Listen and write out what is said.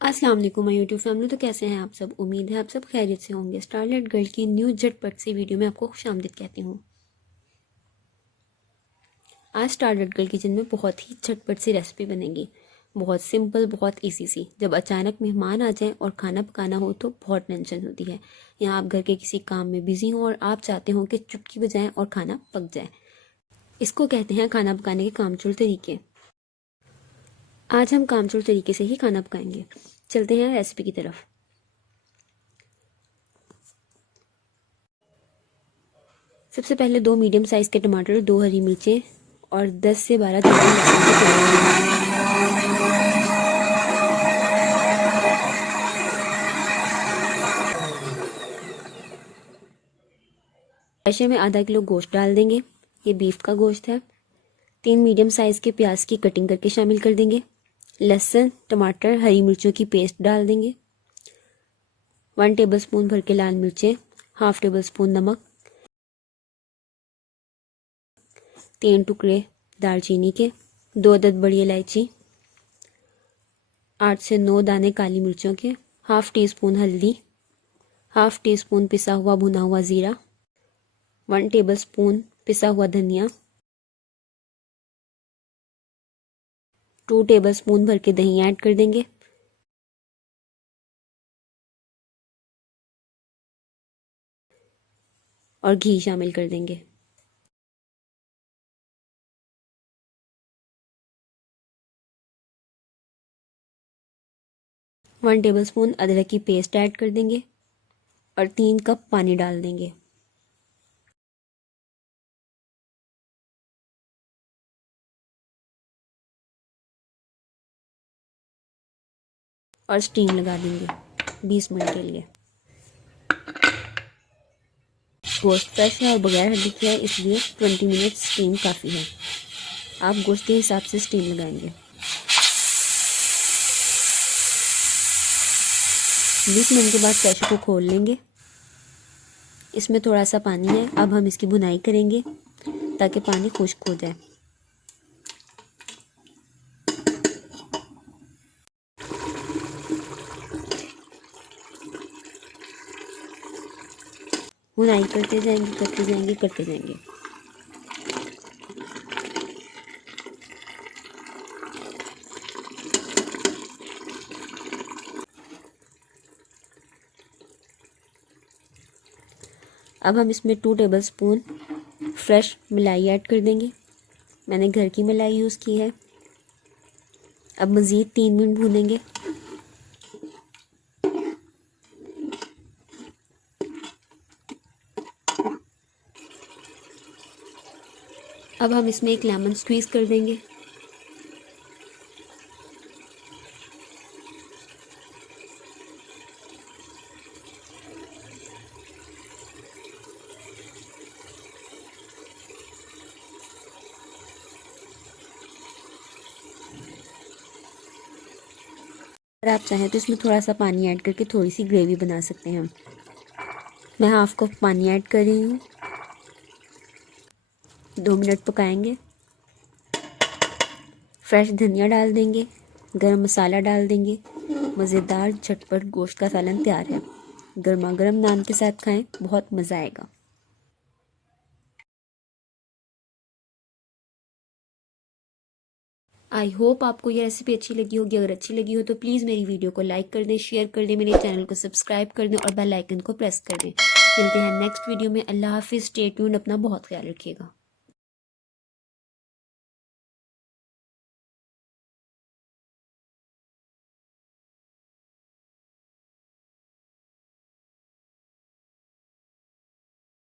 अस्सलाम वालेकुम my YouTube family. तो कैसे हैं आप सब? उम्मीद है आप सब खैरियत से होंगे। स्टारलेट गर्ल की न्यू झटपट सी वीडियो में आपको खुशामदीद कहती हूँ। आज स्टारलेट गर्ल किचन में बहुत ही झटपट सी रेसिपी बनेगी, बहुत सिंपल, बहुत इजी सी। जब अचानक मेहमान आ जाएं और खाना पकाना हो तो बहुत टेंशन होती है, या आप घर के किसी काम में बिजी हों और आप चाहते हो कि चुटकी बजाएं और खाना पक जाए। इसको कहते हैं खाना पकाने के कामचोर तरीके। आज हम कामचोर तरीके से ही खाना पकाएंगे। चलते हैं रेसिपी की तरफ। सबसे पहले 2 मीडियम साइज़ के टमाटर, 2 हरी मिर्चें और 10 से 12 लहसुन के में आधा किलो गोश्त डाल देंगे। ये बीफ का गोश्त है। 3 मीडियम साइज़ के प्याज की कटिंग करके शामिल कर देंगे। लहसुन, टमाटर, हरी मिर्चों की पेस्ट डाल देंगे। 1 टेबलस्पून भर के लाल मिर्चें, हाफ टेबल स्पून नमक, 3 टुकड़े दालचीनी के, 2 अदद बड़ी इलायची, 8 से 9 दाने काली मिर्चों के, हाफ टी स्पून हल्दी, हाफ टी स्पून पिसा हुआ भुना हुआ ज़ीरा, 1 टेबल स्पून पिसा हुआ धनिया, 2 टेबल स्पून भर के दही ऐड कर देंगे और घी शामिल कर देंगे। वन टेबल स्पून अदरक की पेस्ट ऐड कर देंगे और 3 कप पानी डाल देंगे। और स्टीम लगा देंगे 20 मिनट के लिए। गोश्त फ्रेश है और बगैर हड्डी के है, इसलिए 20 मिनट स्टीम काफ़ी है। आप गोश्त के हिसाब से स्टीम लगाएंगे। 20 मिनट के बाद प्रेशर को खोल लेंगे। इसमें थोड़ा सा पानी है। अब हम इसकी भुनाई करेंगे ताकि पानी खुश्क हो जाए। भुनाई करते जाएंगे, करते जाएंगे, करते जाएंगे। अब हम इसमें 2 टेबल स्पून फ्रेश मलाई ऐड कर देंगे। मैंने घर की मलाई यूज़ की है। अब मज़ीद 3 मिनट भूनेंगे। अब हम इसमें 1 लेमन स्क्वीज़ कर देंगे। अगर आप चाहें तो इसमें थोड़ा सा पानी ऐड करके थोड़ी सी ग्रेवी बना सकते हैं। मैं हाफ कप पानी ऐड कर रही हूँ। 2 मिनट पकाएंगे। फ्रेश धनिया डाल देंगे, गरम मसाला डाल देंगे। मज़ेदार झटपट गोश्त का सालन तैयार है। गर्मा गर्म नान के साथ खाएं, बहुत मज़ा आएगा। आई होप आपको ये रेसिपी अच्छी लगी होगी। अगर अच्छी लगी हो तो प्लीज़ मेरी वीडियो को लाइक कर दें, शेयर कर दें, मेरे चैनल को सब्सक्राइब कर दें और बेल आइकन को प्रेस कर दें। मिलते हैं नेक्स्ट वीडियो में। अल्लाह हाफिज़। Stay tuned. अपना बहुत ख्याल रखिएगा।